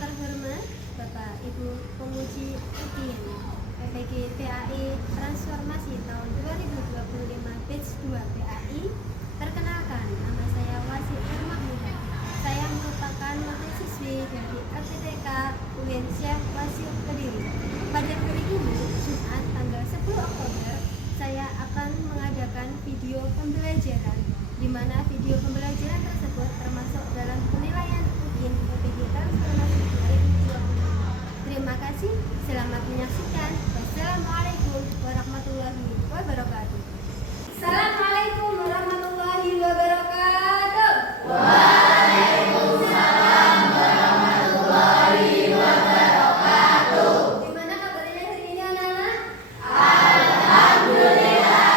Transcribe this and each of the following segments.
terhormat Bapak Ibu Penguji UIN PPG PAI Transformasi tahun 2025 batch 2 PAI. Perkenalkan, nama saya Wasi Ermahmuda. Saya merupakan mahasiswi dari FTTK UIN Syekh Wasiu Kediri. Pada hari ini, Jumat tanggal 10 Oktober, saya akan mengadakan video pembelajaran, di mana video pembelajaran tersebut termasuk dalam penilaian UIN PPG Transformasi 2025. Terima kasih, selamat menyaksikan. Wassalamualaikum warahmatullahi wabarakatuh. Assalamualaikum warahmatullahi wabarakatuh. Waalaikumsalam warahmatullahi wabarakatuh. Gimana kabarnya hari ini anak-anak? Alhamdulillah,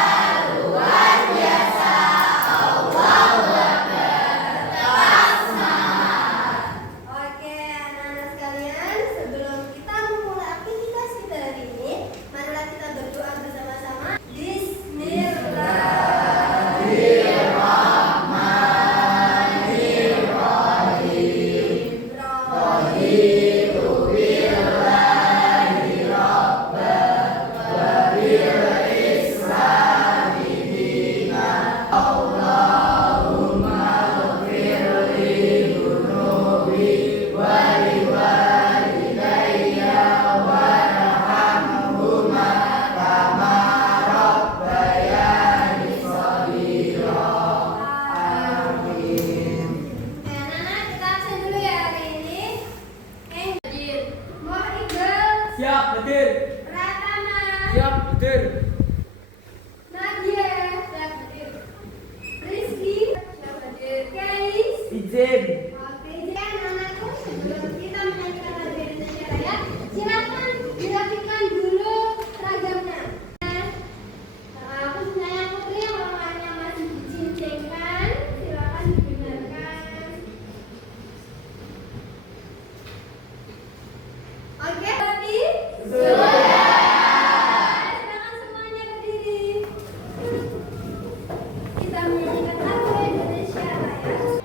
luar biasa. Allahu Akbar. Tetap semangat. Oke, anak-anak sekalian, sebelum kita memulai aktivitas kita hari ini, marilah kita berdoa bersama-sama. Siap, hadir. Pratama, Siap, hadir. Nadia, siap hadir. Rizky, siap hadir. Kais, Izin. oke, dan anakku, sebelum kita menyanyikan lagu Indonesia Raya, silakan dirapikan dulu seragamnya. Aku sebenarnya putri yang orangnya masih dicincangkan, silakan didengarkan. Oke, tapi silakan semuanya berdiri. Kita menyanyikan lagu Indonesia Raya.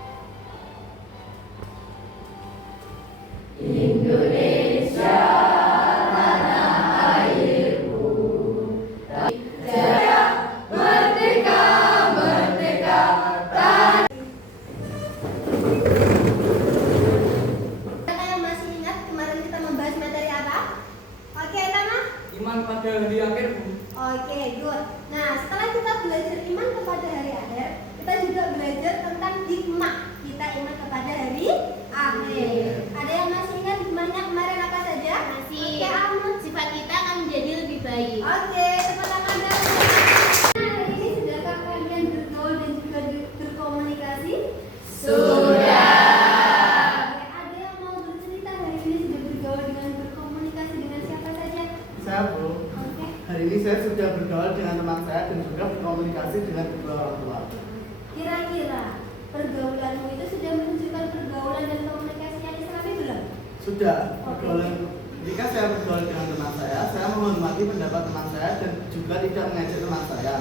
Indonesia, tanah airku. Jaya, merdeka, merdeka. Siapa yang masih ingat kemarin kita membahas materi apa? Oke, Tama? Iman pada hari akhir. Oke, good. Nah, setelah kita belajar iman kepada hari akhir, kita juga belajar tentang hikmah. Kita iman kepada hari akhir. Ada yang masih ingat hikmahnya kemarin apa saja? Masih. Oke, Ahmad. Sifat kita akan menjadi lebih baik. Oke, tepuk tangan dulu. Nah, hari ini sudahkah kalian bergaul dan juga berkomunikasi? Sudah. Oke, ada yang mau bercerita hari ini sudah bergaul dengan berkomunikasi dengan siapa saja? Saya Bu, Oke. hari ini saya sudah bergaul dengan teman saya dan juga berkomunikasi dengan kedua orang tua. Kira-kira pergaulanmu itu sudah menunjukkan pergaulan dan komunikasi yang islami belum? Sudah, Oke. bergaul. Ketika saya bergaul dengan teman saya menghormati pendapat teman saya dan juga tidak mengejek teman saya.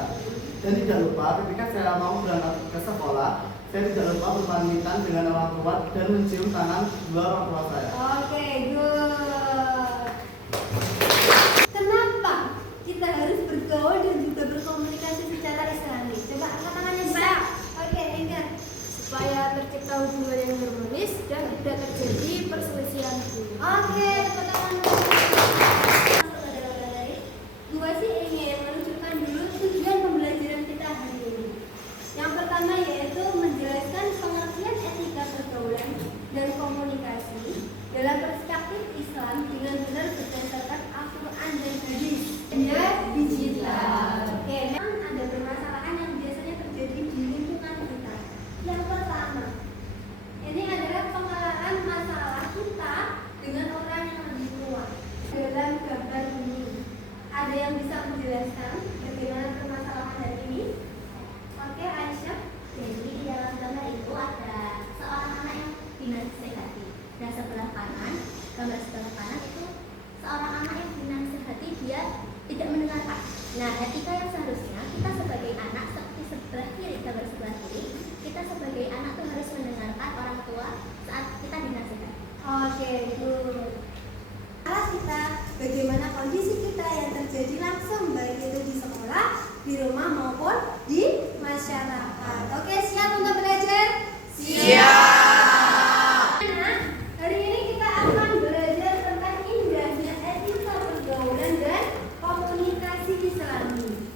Dan tidak lupa ketika saya mau berangkat ke sekolah, saya tidak lupa berpamitan dengan orang tua dan mencium tangan kedua orang tua saya. Oke, good. Kenapa kita harus bergaul dan juga berkomunikasi secara islami? Coba angkat tangannya bisa. Oke, Enggar. Supaya tercipta hubungan yang harmonis dan tidak terjadi perselisihan hubungan. Oke, tepuk tangan dulu. Saudara-saudari, gua sih ingin menunjukkan dulu tujuan pembelajaran kita hari ini. Yang pertama yaitu menjelaskan pengertian etika pergaulan dan komunikasi dalam perspektif Islam dengan benar berdasarkan Al-Quran dan hadis. Ya, digital. Oke, memang ada permasalahan yang biasanya terjadi di lingkungan kita. Yang pertama, ini adalah pengalaman masalah kita dengan orang yang lebih tua. Dalam gambar ini, ada yang bisa menjelaskan bagaimana permasalahan hari ini? Oke, Aisyah. Jadi di dalam gambar itu ada seorang anak yang dinasihati. Dan sebelah kanan, gambar sebelah kanan itu seorang anak yang dinasihati, dia tidak mendengarkan. Nah, etika yang seharusnya kita sebagai anak seperti sebelah kiri, gambar sebelah kiri, kita sebagai anak tuh harus mendengarkan orang tua saat kita dinasihati. Oke, good. di rumah maupun di masyarakat. Oke, siap untuk belajar? Siap. Nah, hari ini kita akan belajar tentang indahnya etika pergaulan dan komunikasi Islami.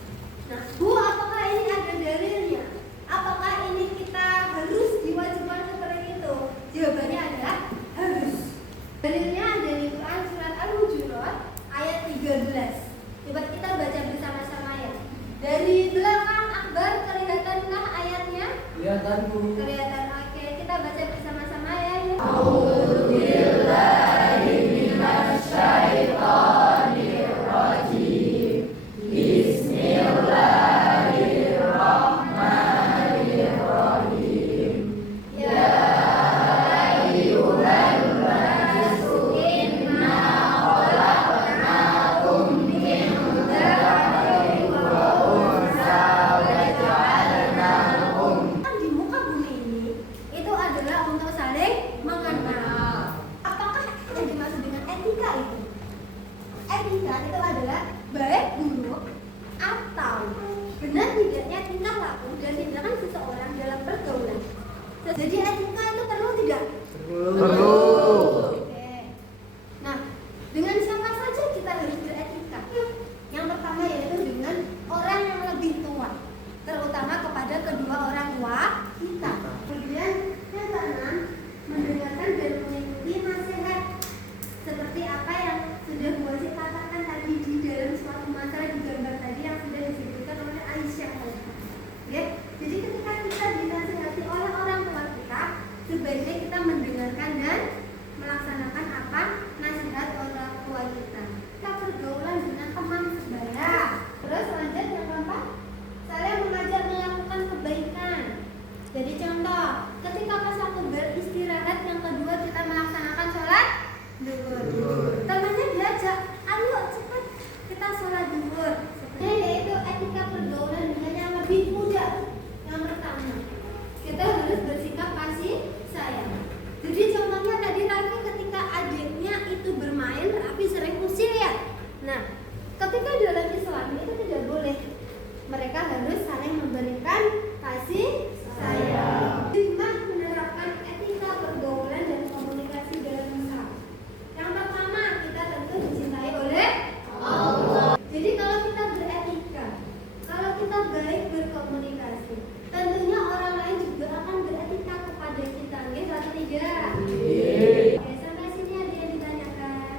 Nah, Bu, apakah ini ada dalilnya? Apakah ini kita harus diwajibkan seperti itu? Jawabannya adalah harus. Dalilnya ada di Quran surat Al-Hujurat ayat 13. Coba kita baca bersama-sama ya. Dari belakang Akbar kelihatankah ayatnya? Kelihatan Bu. Kelihatan. Oke, kita baca bersama-sama ya. A'udzubillahi minasyaitonirrajim. Bismillahirrahmanirrahim. Ya ayyuhan nasu inna khalaqnakum min dzakarin wa unsa wa ja'alnakum. Di muka bumi ini itu adalah untuk saling mengenal. Apakah yang dimaksud dengan etika itu? Etika itu adalah baik buruk atau benar tidaknya tingkah laku dan tindakan seseorang dalam pergaulan. Jadi etika itu perlu tidak? Perlu. Oke. Nah, dengan siapa saja kita harus beretika? Yang pertama yaitu dengan orang yang lebih tua, terutama kepada kedua orang tua kita. Kemudian yang keenam, mendengarkan dan mengikuti nasihat seperti apa yang sudah Bu Aziz katakan tadi di dalam suatu masalah di gambar tadi yang sudah disebutkan oleh Aisyah. Ya, jadi ketika kita dinasihati oleh orang tua kita, sebaiknya kita mendengarkan dan melaksanakan apa nasihat orang tua kita. Kita pergaulan dengan teman sebaya. Terus lanjut yang keempat, saling mengajak melakukan kebaikan. Jadi contoh, ketika pas waktu beristirahat, yang kedua kita melaksanakan sholat duhur. Temannya diajak, ayo cepat kita sholat duhur. Sebenarnya yaitu etika pergaulan dengan yang lebih muda. Yang pertama, kita harus bersikap kasih sayang. Jadi contohnya tadi Raffi ketika adiknya itu bermain, Raffi sering usir ya. Nah, ketika dalam Islam itu tidak boleh. Mereka harus saling memberikan kasih sayang. Lima, menerapkan etika pergaulan dan komunikasi dalam Islam. Yang pertama, kita tentu dicintai oleh Allah. Jadi kalau kita beretika, kalau kita baik berkomunikasi, tentunya orang lain juga akan beretika kepada kita. Oke, satu tiga. Oke, sampai sini ada yang ditanyakan?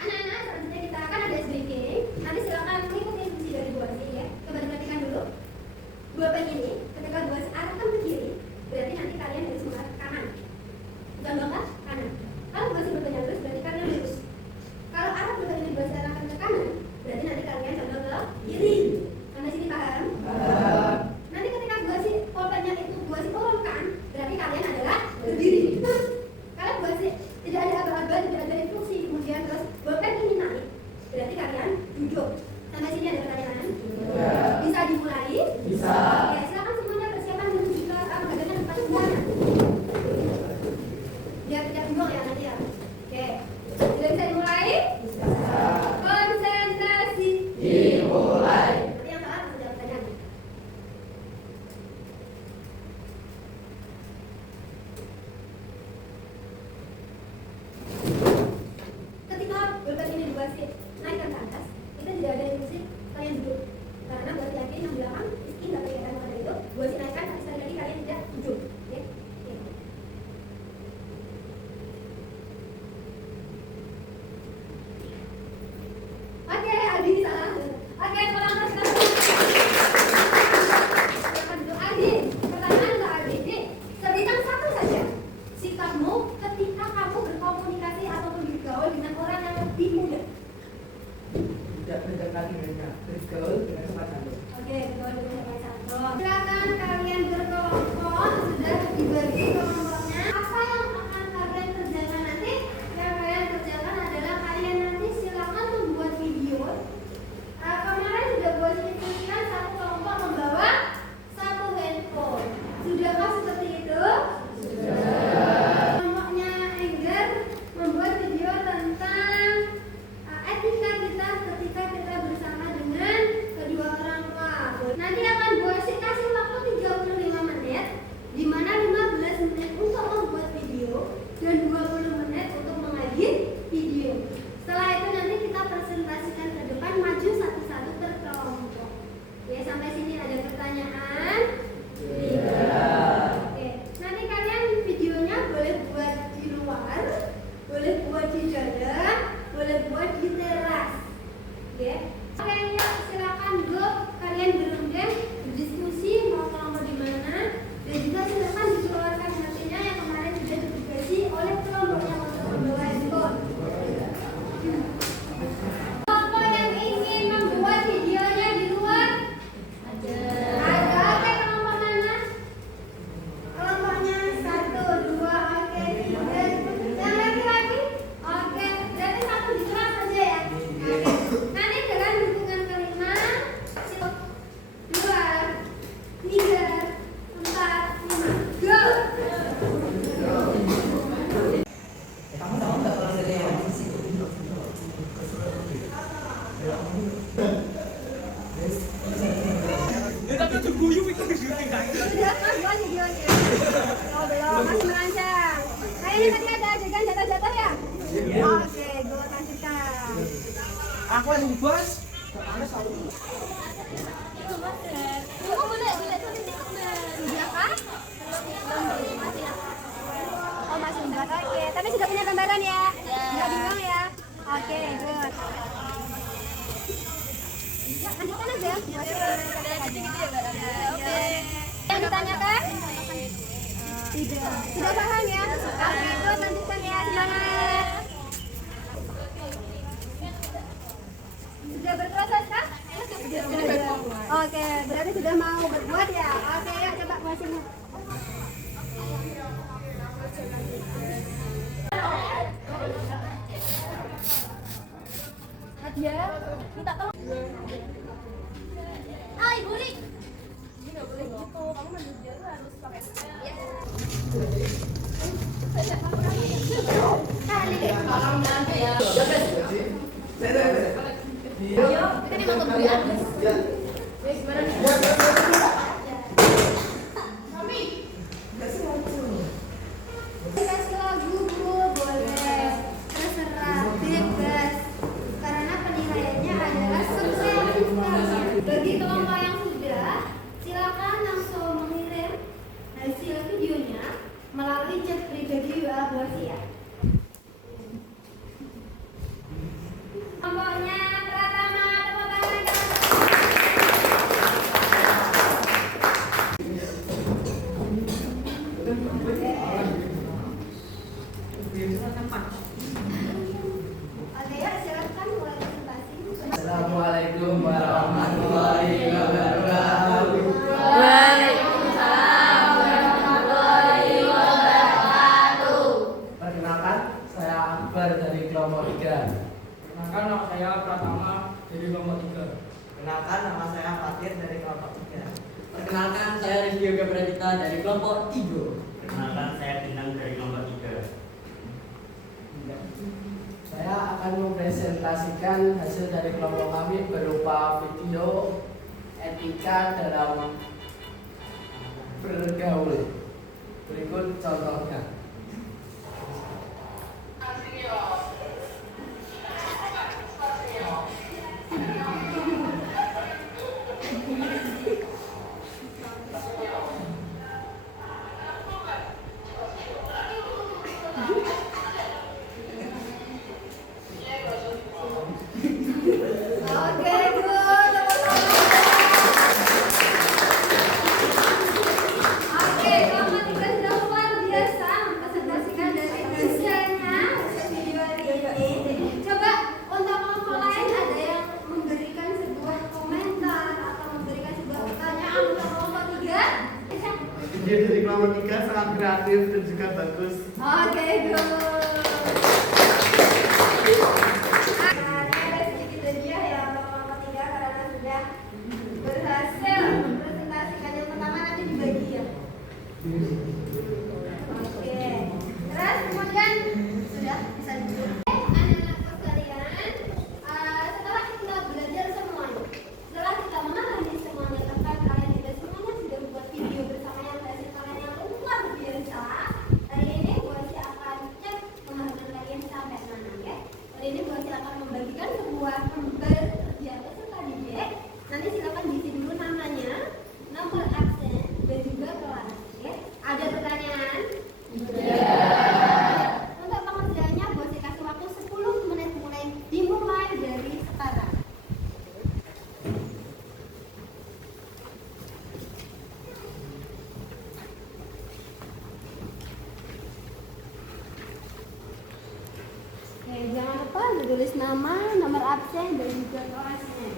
Anak-anak, selanjutnya kita akan ada SBK. Nanti silakan mengikuti fungsi dari Bu Aziz ya. Coba diperhatikan dulu. Kayaknya tadi ada adegan jatuh-jatuh ya? Iya. Oke, gue lanjutkan. Aku yang di bos. Oh, boleh tulis di apa? Oh, masih buat. Oke, tapi sudah punya gambaran ya? Nggak bingung ya? Oke, good. Ya, lanjutkan aja. Oke. Yang ditanyakan? Tidak. Sudah paham ya? Oke, good. Lanjutkan ya. Semangat. Sudah berproses kah? Sudah. Oke, berarti sudah mau berbuat ya? Oke, ya coba masing. Nadia, minta tolong. Hai, Budi. Ini nggak boleh gitu. Kamu manggil dia tuh harus pakai ya. Ini mau kemudian. Kasih lagu Bu, boleh. Terserah, bebas. Karena penilaiannya adalah subjektif. Bagi kelompok yang sudah, silakan langsung mengirim hasil videonya melalui chat pribadi WA Bosia. Kelompoknya pertama, tepuk tangan. Oke ya, silakan mulai presentasi. Assalamualaikum warahmatullahi wabarakatuh. Perkenalkan, saya Akbar dari kelompok 3. Perkenalkan, nama saya Pratama dari kelompok 3. Kenalkan, nama saya Fatir dari kelompok 3. Perkenalkan, saya Rizky Yoga Pradita dari kelompok 3. Perkenalkan, saya Bintang dari kelompok 3. Saya akan mempresentasikan hasil dari kelompok kami berupa video etika dalam bergaul. Berikut contohnya. Oke, good. Oke, kelompok 3 sudah luar biasa mempresentasikan dari hasilnya video hari ini. Coba untuk kelompok lain ada yang memberikan sebuah komentar atau memberikan sebuah pertanyaan untuk kelompok 3? Video dari kelompok 3 sangat kreatif dan juga bagus. Oke, good. Ada sedikit hadiah ya untuk kelompok 3 karena sudah berhasil mempresentasikan. Yang pertama nanti dibagi ya. Oke. Terus kemudian sudah bisa duduk. Anak-anakku sekalian, setelah kita belajar semuanya, setelah kita memahami semuanya tentang kalian juga semuanya sudah membuat video bersama yang hasil kalian yang luar biasa. Hari ini Bosi akan cek pemahaman kalian sampai mana ya. Hari ini Bosi akan membagikan sebuah lembar kerja peserta didik. Nanti silakan diisi dulu namanya, nomor absen, dan juga kelas. Ya. Ada pertanyaan? Untuk pengerjaannya Bosi kasih waktu 10 menit dimulai dari sekarang. Jangan lupa ditulis nama, nomor absen, dan juga kelasnya.